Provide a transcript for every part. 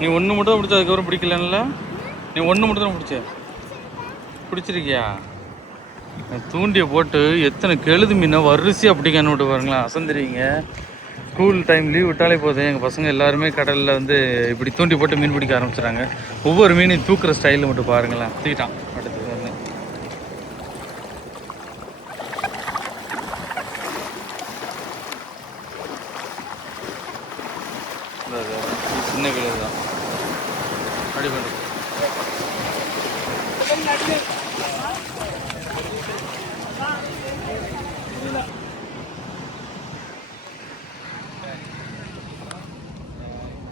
நீ ஒன்று மட்டும் தான் பிடிச்ச, அதுக்கப்புறம் பிடிக்கலன்ல? நீ ஒன்று மட்டும் தான் பிடிச்ச, பிடிச்சிருக்கியா? தூண்டியை போட்டு எத்தனை கெழுது மீனை வரிசையாக பிடிக்கன்னு விட்டு பாருங்களேன், அசந்துருவீங்க. ஸ்கூல் டைம் லீவ் விட்டாலே போதும், எங்கள் பசங்க எல்லாருமே கடலில் வந்து இப்படி தூண்டி போட்டு மீன் பிடிக்க ஆரம்பிச்சிடுறாங்க. ஒவ்வொரு மீனையும் தூக்குற ஸ்டைலில் மட்டும் பாருங்களேன். தூக்கிட்டான் அடுத்து வந்து சின்ன கெழுது தான் அப்படி பண்ணி.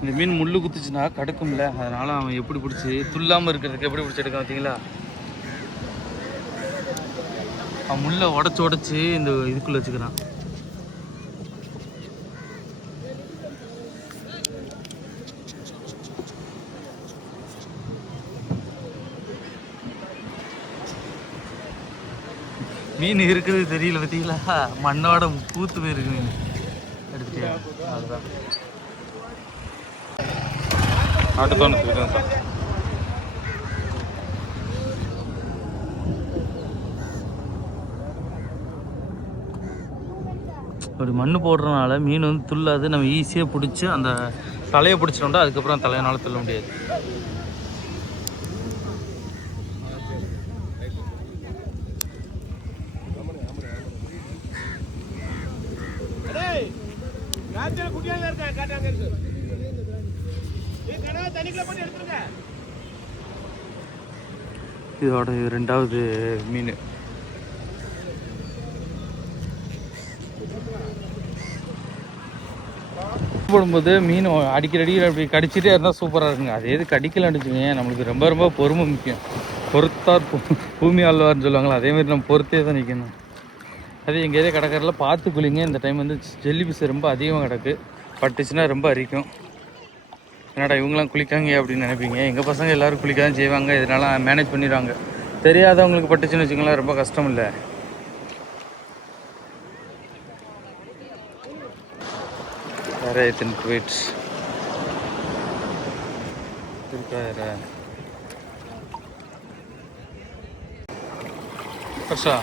இந்த மீன் முள்ளு குத்துச்சுன்னா கடுக்கும்ல, அதனால அவன் எப்படி பிடிச்சி துல்லாமல் இருக்கிறதுக்கு எப்படி பிடிச்சி எடுக்க பார்த்தீங்களா? அவன் முள்ளை உடச்சி இந்த இதுக்குள்ளே வச்சுக்கிறான். மீன் இருக்குது தெரியல பார்த்தீங்களா? மண்ணோட பூத்து போயிருக்கு மீன். எடுத்துட்டியா? அதுதான் அடுத்தோன்னு சார். அப்படி மண் போடுறதுனால மீன் வந்து துள்ளாது. நம்ம ஈஸியாக பிடிச்சி அந்த தலையை பிடிச்சிட்டோம்னா அதுக்கப்புறம் தலையினால துள்ள முடியாது. இதோட ரெண்டாவது மீன். போடும்போது மீன் அடிக்கிற அப்படி கடிச்சிட்டே இருந்தால் சூப்பராக இருக்குங்க. அது எது கடிக்கலான்னு வச்சுக்கோங்க, நம்மளுக்கு ரொம்ப ரொம்ப பொறுமை முக்கியம். பொறுத்தார் பூமி ஆழ்வார்னு சொல்லுவாங்களா, அதேமாதிரி நம்ம பொறுத்தே தான் நிற்கணும். அது எங்கள் ஏரியா கடற்கரையில் பார்த்து குளிங்க. இந்த டைம் வந்து ஜெல்லிபிஸ் ரொம்ப அதிகமாக கிடக்கு, பட்டுச்சுன்னா ரொம்ப அரிக்கும். என்னடா இவங்களாம் குளிக்காங்க அப்படின்னு நினைப்பீங்க. எங்கள் பசங்க எல்லோரும் குளிக்க தான் செய்வாங்க, இதனால மேனேஜ் பண்ணிடுவாங்க. தெரியாதவங்களுக்கு பட்டுச்சுன்னு வச்சுக்கோங்களேன், ரொம்ப கஷ்டம் இல்லை. வேற எத்தனை போயிட்டு இருக்கா வேற வருஷா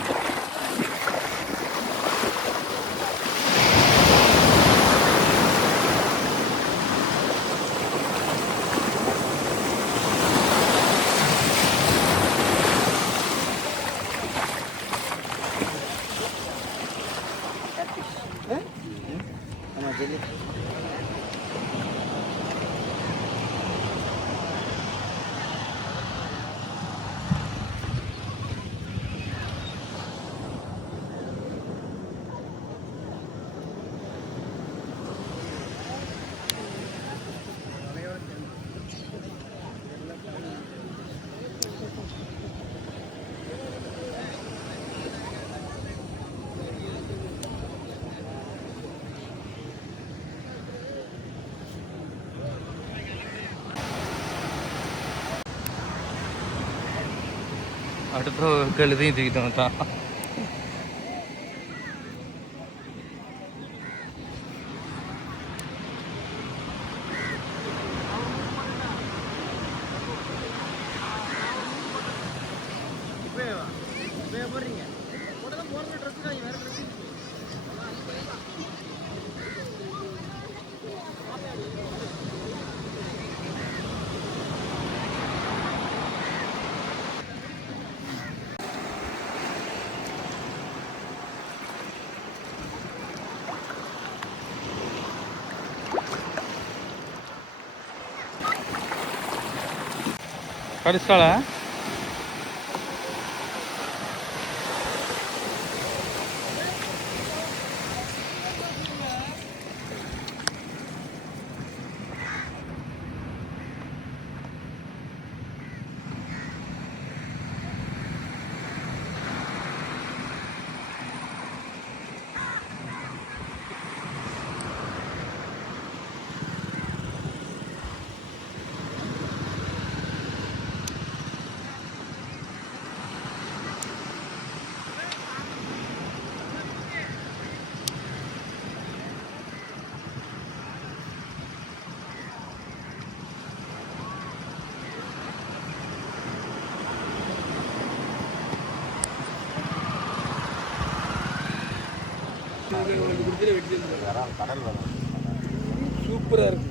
அடுத்த கழுதையும் தூக்கிட்டோம் தான். கடிச்சிட்டாளா? சூப்பராக இருக்கு.